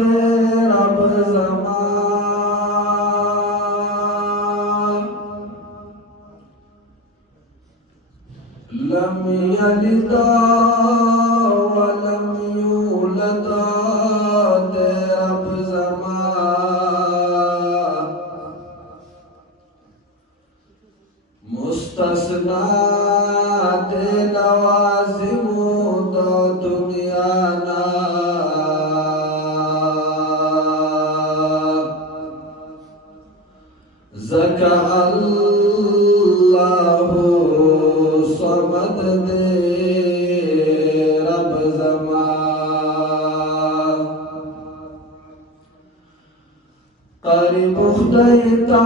رب زمان لم يلد ولم يولد رب زمان مستثنى لوازم دنیا نا زکا اللہ صمد دے رب زمان قریب خدای تا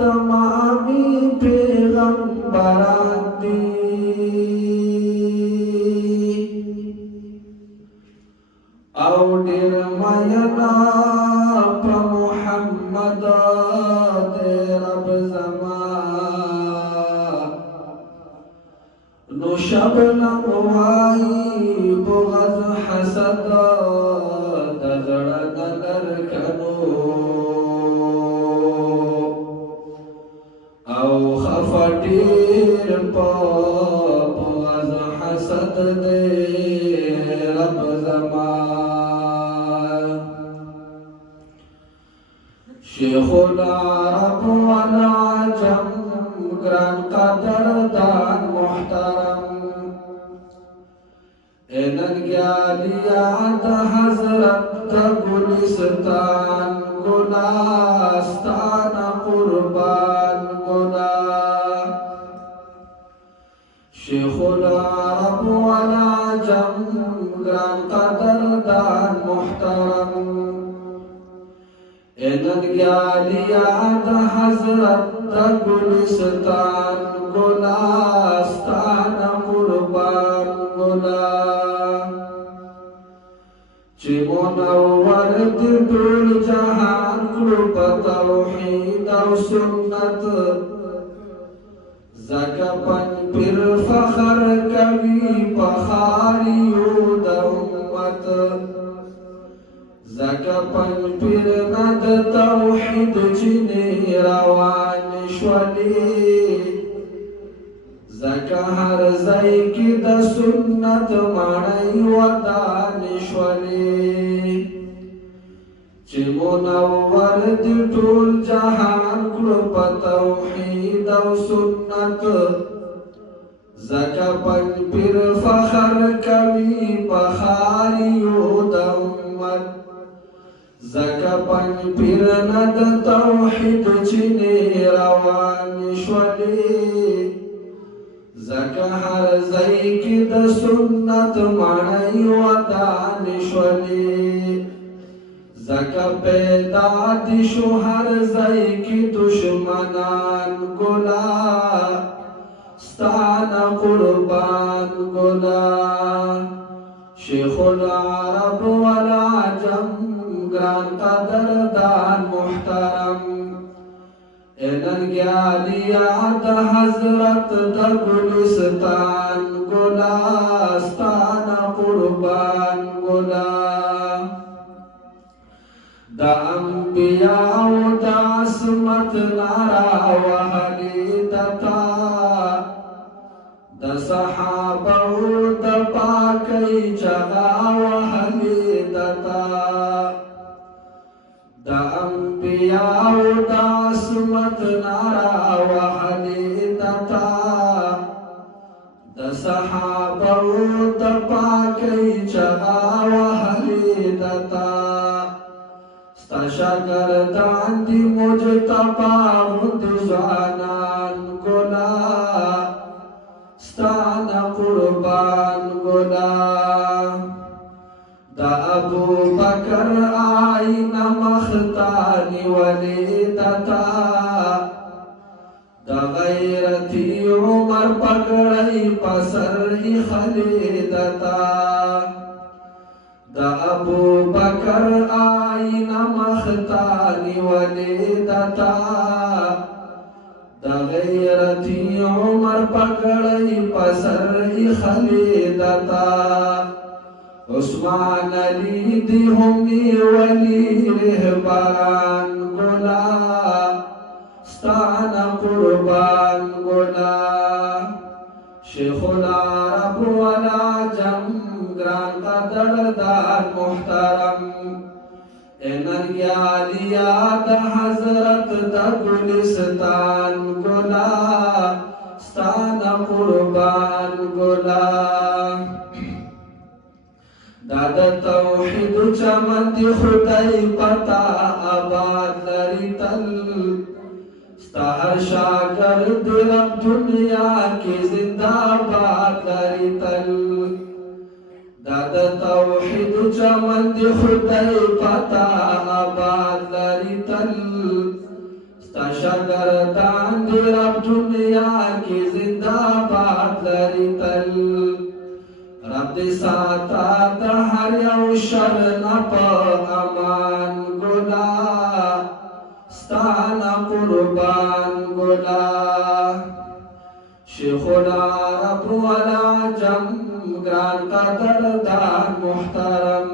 تمامی پیغمبران دی او ډیر مینا په محمد دې رب زمان نو شبنم وای بغض حسد د زړه نظر کنو او خفټیر په بغض حسد دې رب زمان شیخ العرب والعجم گران قدردان محترم انگیالیات حضرت گلستان گلاستان قربان گلا شیخ العرب والعجم گران قدردان محترم انگیالیات حضرت گلستان گلاستان قربان گلا چی منور دی ټول جهان کړو په توحید او سنت زکه پن پیر فخر کوي په خاریو د امت زکه پن پیر ند توحید چینه روان شولې زکه هر ځای کې د سنت معنی ودان شولې چې منور دی ټول جهان کړو په توحید او سنت زکه پن پیر فخر کوي په خاریو د امت زکا پن پیر ند توحید چینه روان شولی زکا هر ځای کې د سنت معنی ودان شولی زکا پیدا دي شو هر ځای کې دشمنان ګلا ستانه قربان ګلا شیخ العرب والعجم گران قدردان محترم انگیالیات حضرت د گلستان گلاستان قربان گلا دا انبیاء دا عصمت نارا وحلی دتا دا صحابه دا پاکی چغا وحلی دتا دا انبیاء دا عصمت نارا وحلی دتا دا صحابه دا پاکی چغا وحلی دتا ستا شاگردان دی مجتبا غد زوانان گلا ستانا قربان گلا دا ابو بکر آئین مختانی ولیدتا دا غیرتی عمر پکڑی پسر خلیدتا دا ابو بکر آئین مختانی ولیدتا دا غیرتی عمر پکڑی پسر خلیدتا عثمان علی دی همی ولی رهبران گلا ستانا قربان گلا شیخ العرب والعجم گران قدردان محترم انرگیالیا دا حضرت دا گلستان گلا ستانا قربان گلا دا توحید چمن دی خدای پتا آباد لري تل ستا هر شاگرد رب دنیا کی زندہ باد لري تل دا توحید چمن دی خدای پتا آباد لري تل ستا شاگردان دی رب دنیا کی زندہ باد لري تل رب دی ساتا دا هر یو شر نپا امان گلا ستانا قربان گلا شیخ العرب والعجم گران قدردان محترم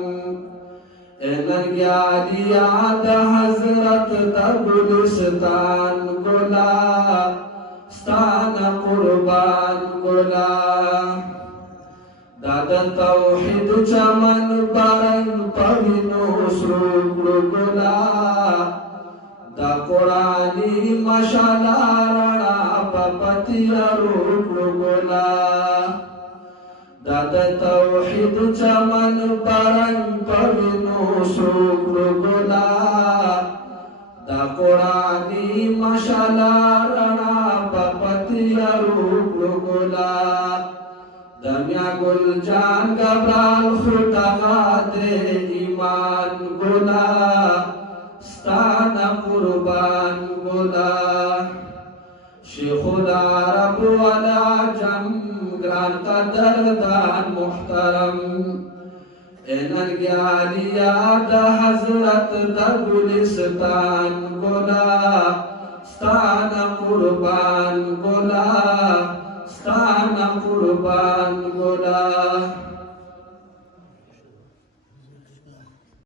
انرگیالیا دا حضرت دا گلستان گلا ستانا قربان گلا دا توحید چمن بارن پوینو سرو گلا دا قرآنی مشالا رنا پپتیا رو گلا دا توحید چمن بارن پوینو سرو گلا دا قرآنی مشالا رنا پپتیا رو گلا دمیا گل جان گبرال خودغا دے ایمان گلا ستانا قربان گلا شیخ العرب والعجم گران قدردان محترم انرگیالیا دا حضرت دا گلستان گلا ستانا قربان گلا ستانا قربان گلا